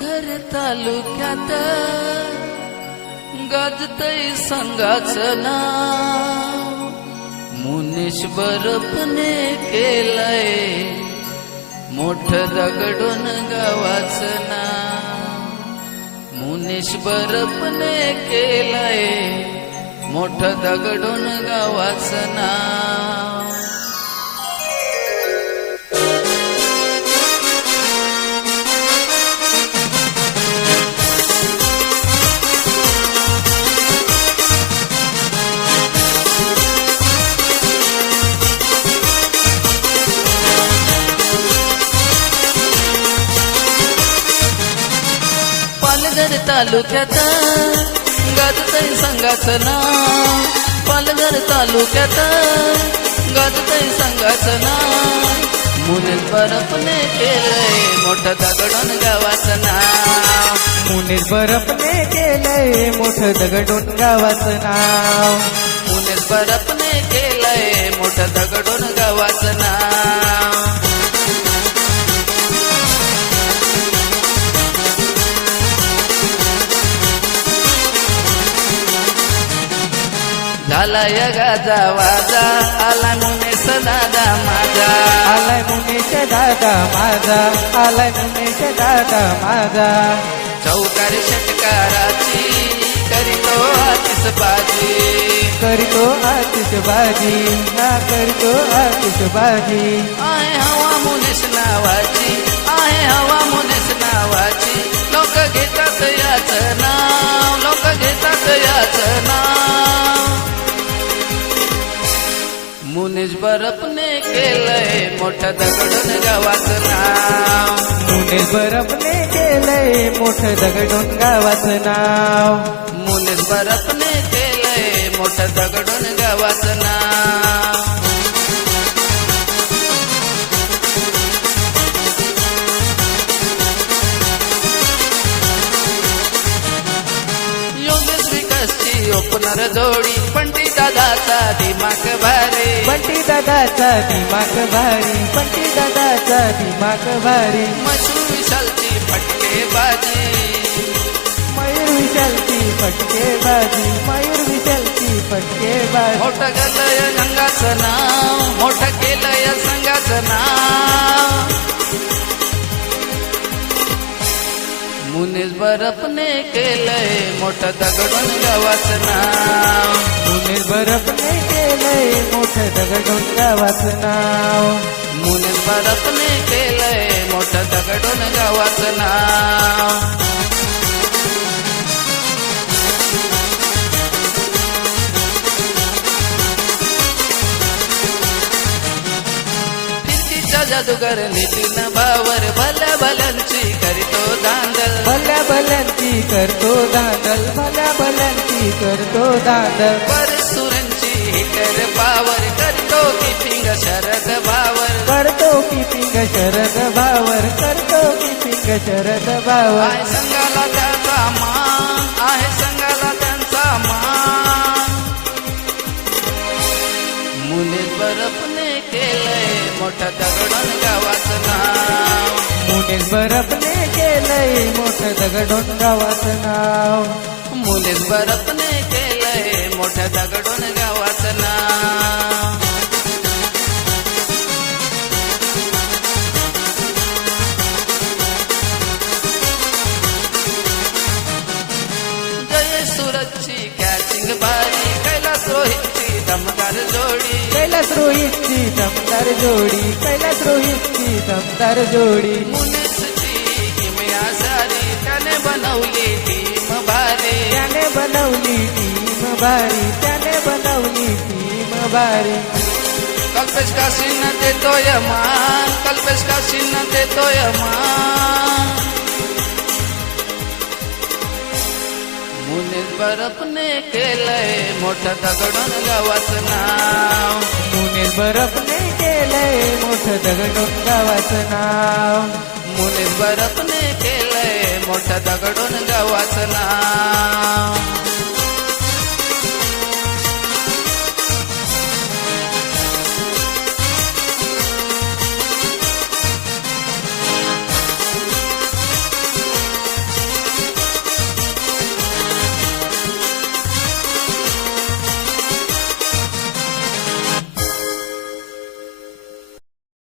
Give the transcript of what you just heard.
घर तालुक्यात गाजतय संघाचं नाव, मुनीश बरपने केलंय मोठं दगडून गावाचं नाव, मुनीश बरपने केलंय मोठं दगडून गावाचं नाव. पालघर तालुक्यात गाजतय संघाचं नाव, पालघर तालुक्यात गाजतय संघाचं नाव, मुनीश बरपने केलंय मोठं दगडून गावाचं नाव, मुनीश बरपने केलंय मोठं दगडून गावाचं नाव, मुनीश बरपने केलंय मोठं दगडून गावाचं नाव. झाला या गाजा वाजा, आला मुनीश दादा माझा, आलाय मुनीश दादा माझा, आलाय मुनीश दादा माझा, चौकारी षटकाराची करीतो आतिषबाजी, करतो आतिषबाजी, ना करतो आतिषबाजी, आहे हवा मुनीश नावाची, आहे हवा मुनीश नावाची, लोक घेतात याचं नाव, लोक घेतात याचं नाव. मुनीश बरपने केलंय मोठं दगडून गावाचं नाव, मुनीश बरपने केलंय मोठं दगडून गावाचं नाव, मुनीश बरपने केलंय मोठं दगडून गावाचं नाव. योगेश विकासची ओपनर जोडी, पंडित दादाचा दिमाग भारी, बंटी दादाचा दिमाग भारी, बंटी दादाचा दिमाग भारी, मशू विशालची फटके बाजी, मयूर विशालची फटके बाजी, मयूर विशालची फटके बाजी, मोठं केलंय संघाचं नाव, मोठं केलंय संघाचं नाव. मुनीश बरपने केलंय मोठं दगडून गावाचं नाव, मुनीश बरपने केलंय मोठं दगडून गावाचं नाव, मुनीश बरपने केलंय मोठं दगडून गावाचं नाव. फिरकीच्या जादूगर नितीन भावर, भल्या भल्यांची करीतो दांडल, भल्या भल्यांची करतो दांडल, भल्या भल्यांची करतो दांडल, परसुरांची हिटर पावर, करतो किपिंग शरद भावर, करतो किपिंग शरद भावर, करतो किपिंग शरद भावर, आहे संघाला त्याचा मान, आहे संघाला त्यांचा मान. मुनीश बरपने केलंय मोठं दगडून गावाचं नाव, मुनीश बरपने केलंय मोठं दगडून गावाचं नाव, मुनीश बरपने केलंय मोठ्या दगडून गावाचं नाव. जय सूरजची कॅचिंग भारी, कैलास रोहितची दमदार जोडी, कैलास रोहितची दमदार जोडी, कैलास रोहितची दमदार जोडी, मुनीशची किमया सारी, त्याने बनवली टीम भारी, त्याने बनवली टीम भारी, त्याने बनवली टीम भारी, कल्पेश काशींना देतोय मान, कल्पेश काशींना देतोय मान. मुनीश बरपने केलंय मोठं दगडून गावाचं नाव, मुनीश बरपने केलंय मोठं दगडून गावाचं नाव, मुनीश बरपने केलंय मोठं दगडून गावाचं नाव.